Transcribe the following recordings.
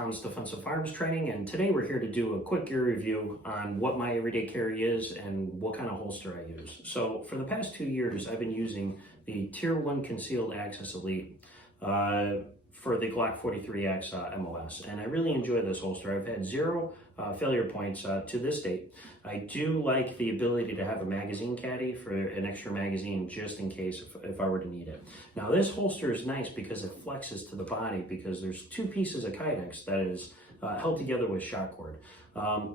Tom's Defensive Firearms Training, and today we're here to do a quick gear review on what my everyday carry is and what kind of holster I use. So for the past 2 years, I've been using the Tier 1 Concealed Access Elite for the Glock 43X MOS, and I really enjoy this holster. I've had zero failure points to this date. I do like the ability to have a magazine caddy for an extra magazine just in case if I were to need it. Now this holster is nice because it flexes to the body because there's 2 pieces of Kydex that is held together with shot cord.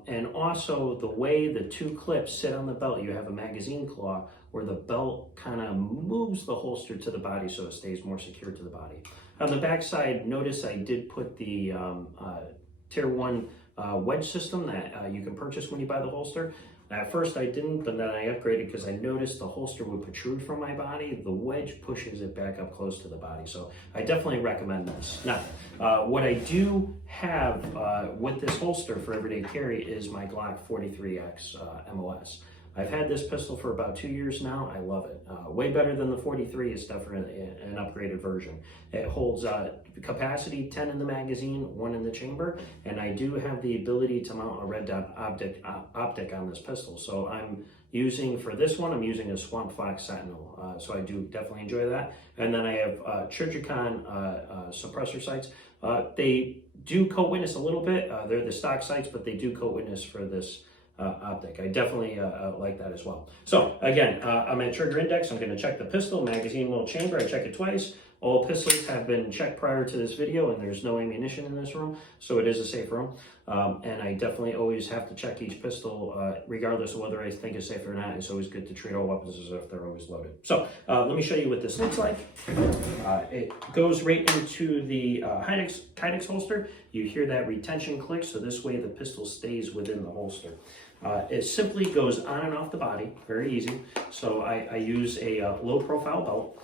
And also the way the 2 clips sit on the belt, you have a magazine claw where the belt kind of moves the holster to the body so it stays more secure to the body. On the back side, notice I did put the Tier 1 wedge system that you can purchase when you buy the holster. At first I didn't, but then I upgraded because I noticed the holster would protrude from my body. The wedge pushes it back up close to the body, so I definitely recommend this. Now, what I do have with this holster for everyday carry is my Glock 43X MOS. I've had this pistol for about 2 years now. I love it. Way better than the 43. It's definitely an upgraded version. It holds capacity 10 in the magazine, 1 in the chamber, and I do have the ability to mount a red dot optic on this pistol. So I'm using, for this one, I'm using a Swampfox Sentinel. So I do definitely enjoy that. And then I have Trijicon suppressor sights. They do coat witness a little bit. They're the stock sights, but they do coat witness for this optic. I definitely like that as well. So again, I'm at trigger index. I'm going to check the pistol, magazine, well, chamber. I check it twice. All pistols have been checked prior to this video, and there's no ammunition in this room, so it is a safe room. And I definitely always have to check each pistol, regardless of whether I think it's safe or not. It's always good to treat all weapons as if they're always loaded. So let me show you what this looks like. It goes right into the Kydex holster. You hear that retention click, so this way the pistol stays within the holster. It simply goes on and off the body, very easy. So I use a low profile belt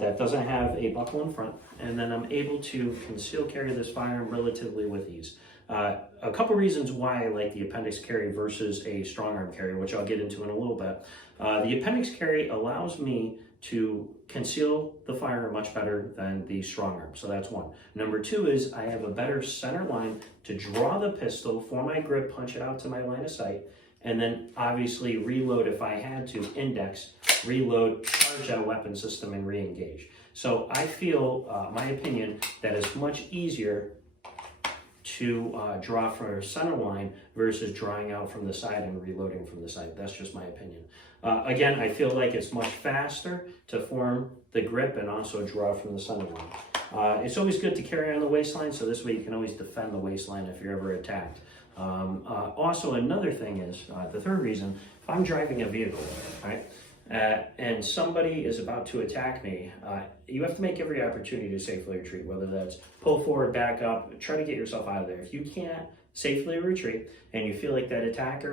that doesn't have a buckle in front, and then I'm able to conceal carry this firearm relatively with ease. A couple reasons why I like the appendix carry versus a strong arm carry, which I'll get into in a little bit. The appendix carry allows me to conceal the firearm much better than the strong arm, so that's one. Number 2 is I have a better center line to draw the pistol for my grip, punch it out to my line of sight, and then obviously reload if I had to, index, reload, charge that weapon system, and re-engage. So I feel, my opinion, that it's much easier to draw from a center line versus drawing out from the side and reloading from the side. That's just my opinion. Again, I feel like it's much faster to form the grip and also draw from the center line. It's always good to carry on the waistline, so this way you can always defend the waistline if you're ever attacked. Also, another thing is, the third reason, if I'm driving a vehicle, right, and somebody is about to attack me, you have to make every opportunity to safely retreat, whether that's pull forward, back up, try to get yourself out of there. If you can't safely retreat and you feel like that attack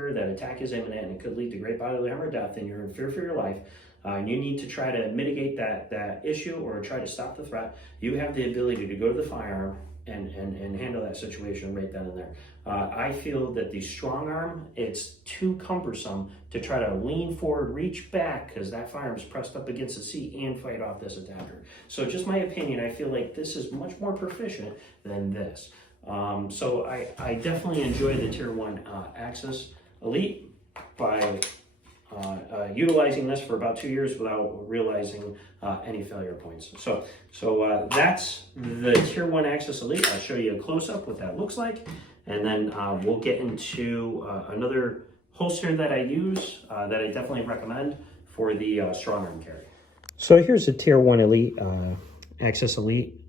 is imminent and it could lead to great bodily harm or death, and you're in fear for your life, and you need to try to mitigate that issue or try to stop the threat, you have the ability to go to the firearm and handle that situation right then and there. I feel that the strong arm, it's too cumbersome to try to lean forward, reach back, because that firearm's pressed up against the seat, and fight off this attacker. So just my opinion, I feel like this is much more proficient than this. So I definitely enjoy the Tier 1 Access Elite by utilizing this for about 2 years without realizing any failure points. So that's the Tier 1 Access Elite. I'll show you a close-up what that looks like, and then we'll get into another holster that I use that I definitely recommend for the strong arm carry. So here's a Tier 1 Elite Access Elite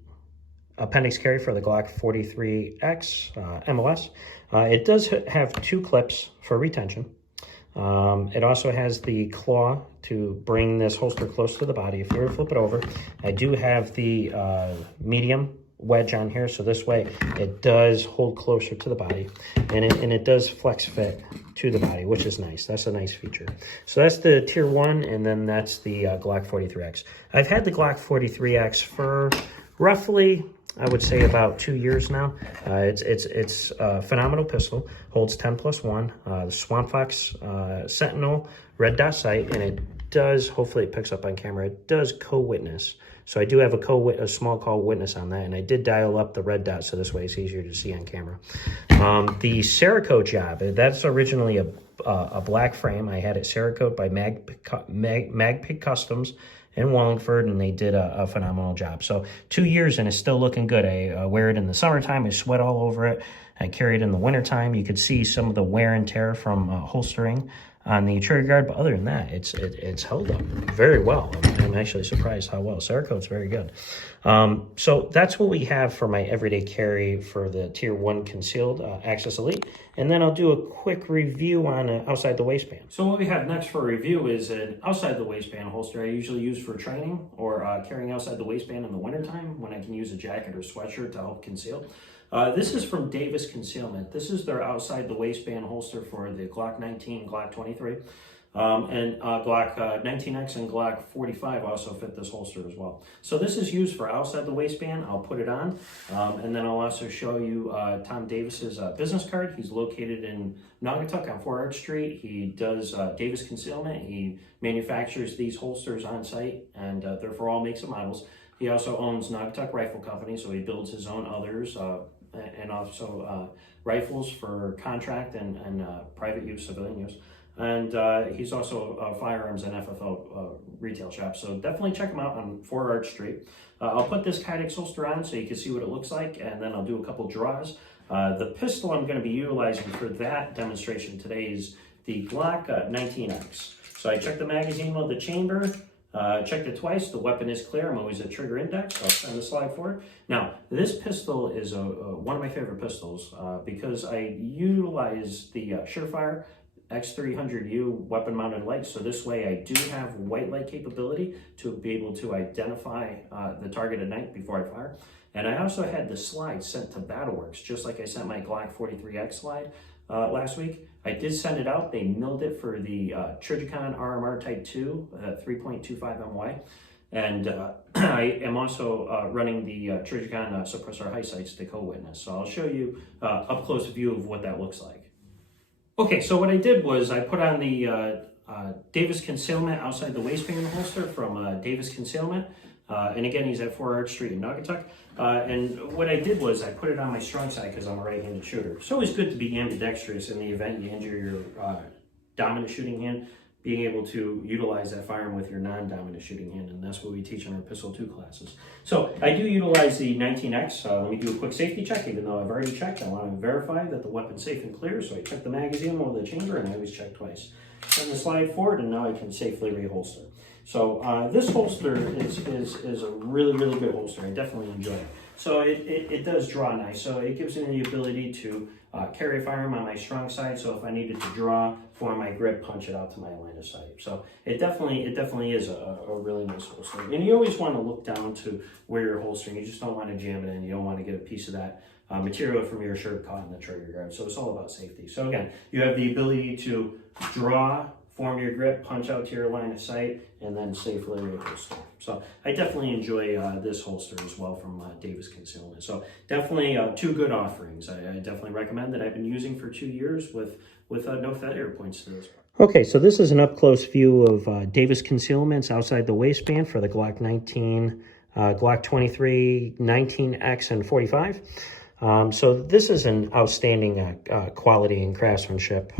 appendix carry for the Glock 43X MOS. It does have 2 clips for retention. It also has the claw to bring this holster close to the body. If you were to flip it over, I do have the medium wedge on here, so this way it does hold closer to the body, and it does flex fit to the body, which is nice. That's a nice feature. So that's the Tier 1, and then that's the Glock 43X. I've had the Glock 43X for roughly, I would say, about 2 years now. It's a phenomenal pistol, holds 10+1, the Swampfox Sentinel red dot sight, and it does, hopefully it picks up on camera, it does co-witness. So I do have a small co-witness on that, and I did dial up the red dot so this way it's easier to see on camera. The Cerakote job, that's originally a black frame. I had it Cerakote by Magpig Customs in Wallingford, and they did a phenomenal job. So 2 years and it's still looking good. I wear it in the summertime, I sweat all over it. I carry it in the wintertime. You could see some of the wear and tear from holstering on the trigger guard, but other than that, it's held up very well. I'm actually surprised how well. Cerakote's very good. So that's what we have for my everyday carry for the Tier 1 Concealed Access Elite. And then I'll do a quick review on outside the waistband. So what we have next for review is an outside the waistband holster I usually use for training or carrying outside the waistband in the wintertime when I can use a jacket or sweatshirt to help conceal. This is from Davis Concealment. This is their outside the waistband holster for the Glock 19, Glock 23, and Glock 19X and Glock 45 also fit this holster as well. So this is used for outside the waistband. I'll put it on, and then I'll also show you Tom Davis's business card. He's located in Naugatuck on 4 Arch Street. He does Davis Concealment. He manufactures these holsters on site, and they're for all makes and models. He also owns Naugatuck Rifle Company, so he builds his own others, and also rifles for contract and private use, civilian use. And he's also firearms and FFL retail shop. So definitely check him out on 4 Arch Street. I'll put this Kydex holster on so you can see what it looks like, and then I'll do a couple draws. The pistol I'm going to be utilizing for that demonstration today is the Glock 19X. So I checked the magazine with the chamber. Checked it twice. The weapon is clear. I'm always at trigger index. I'll send the slide forward. Now, this pistol is one of my favorite pistols because I utilize the Surefire X300U weapon mounted lights. So this way I do have white light capability to be able to identify the target at night before I fire. And I also had the slide sent to BattleWorks, just like I sent my Glock 43X slide last week. I did send it out. They milled it for the Trijicon RMR Type 2, 3.25 MY. And I am also running the Trijicon suppressor high sights to co-witness. So I'll show you up close view of what that looks like. Okay, so what I did was I put on the Davis Concealment outside the waistband holster from Davis Concealment. And again, he's at 4 Arch Street in Naugatuck. And what I did was I put it on my strong side because I'm a right-handed shooter. It's always good to be ambidextrous in the event you injure your dominant shooting hand, being able to utilize that firearm with your non-dominant shooting hand, and that's what we teach in our Pistol 2 classes. So I do utilize the 19X. Let me do a quick safety check, even though I've already checked. I want to verify that the weapon's safe and clear, so I check the magazine with the chamber, and I always check twice. Send the slide forward, and now I can safely reholster. So this holster is a really, really good holster. I definitely enjoy it. So it does draw nice. So it gives me the ability to carry a firearm on my strong side. So if I needed to draw, form my grip, punch it out to my line of sight. So it definitely is a really nice holster. And you always want to look down to where you're holstering. You just don't want to jam it in. You don't want to get a piece of that material from your shirt caught in the trigger guard. So it's all about safety. So again, you have the ability to draw, form your grip, punch out to your line of sight, and then safely reholster. So I definitely enjoy this holster as well from Davis Concealment. So definitely 2 good offerings. I definitely recommend that I've been using for 2 years with no failure points to this. Okay, so this is an up-close view of Davis Concealment's outside the waistband for the Glock 19, Glock 23, 19X, and 45. So this is an outstanding quality and craftsmanship.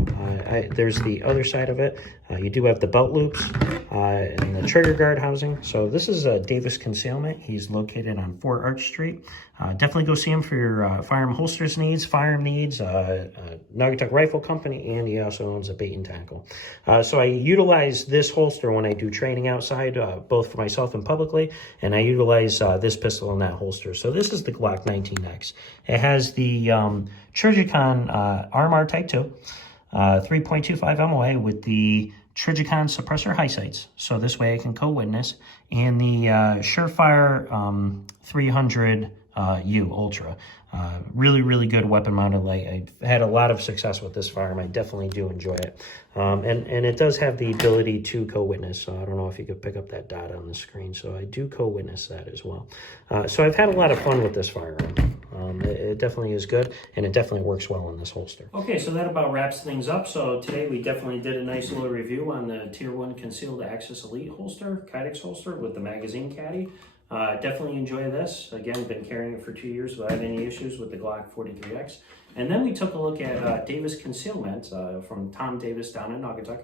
There's the other side of it. You do have the belt loops and the trigger guard housing. So this is Davis Concealment. He's located on 4 Arch Street. Definitely go see him for your firearm holsters needs, firearm needs, Naugatuck Rifle Company, and he also owns a bait and tackle. So I utilize this holster when I do training outside, both for myself and publicly, and I utilize this pistol in that holster. So this is the Glock 19X. It has the Trijicon RMR Type 2, 3.25 MOA with the Trijicon suppressor high sights. So this way I can co-witness. And the Surefire 300 U Ultra. Really, really good weapon mounted light. I've had a lot of success with this firearm. I definitely do enjoy it. And it does have the ability to co-witness. So I don't know if you could pick up that dot on the screen. So I do co-witness that as well. So I've had a lot of fun with this firearm. It definitely is good, and it definitely works well in this holster. Okay, so that about wraps things up. So today we definitely did a nice little review on the Tier 1 Concealed Access Elite holster, Kydex holster with the magazine caddy. Definitely enjoy this. Again, been carrying it for 2 years without any issues with the Glock 43X. And then we took a look at Davis Concealment from Tom Davis down in Naugatuck.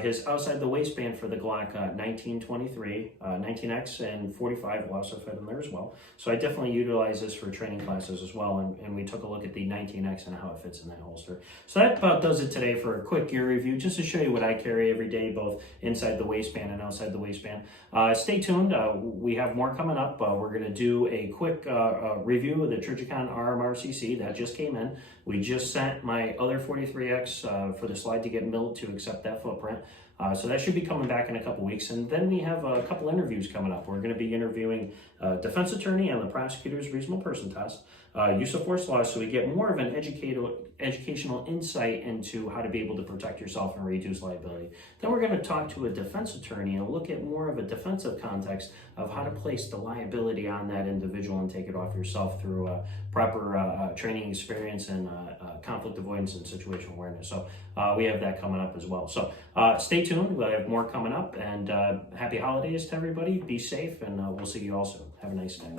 His outside the waistband for the Glock 1923, 19X, and 45 will also fit in there as well. So I definitely utilize this for training classes as well, and we took a look at the 19X and how it fits in that holster. So that about does it today for a quick gear review, just to show you what I carry every day, both inside the waistband and outside the waistband. Stay tuned. We have more coming up. We're going to do a quick review of the Trijicon RMR CC that just came in. We just sent my other 43X for the slide to get milled to accept that footprint. So that should be coming back in a couple weeks. And then we have a couple interviews coming up. We're going to be interviewing a defense attorney on the prosecutor's reasonable person test, use of force laws, so we get more of an educational insight into how to be able to protect yourself and reduce liability. Then we're going to talk to a defense attorney and look at more of a defensive context of how to place the liability on that individual and take it off yourself through proper training experience and conflict avoidance and situational awareness. So we have that coming up as well. So stay tuned. We'll have more coming up, and happy holidays to everybody. Be safe, and we'll see you all soon. Have a nice day.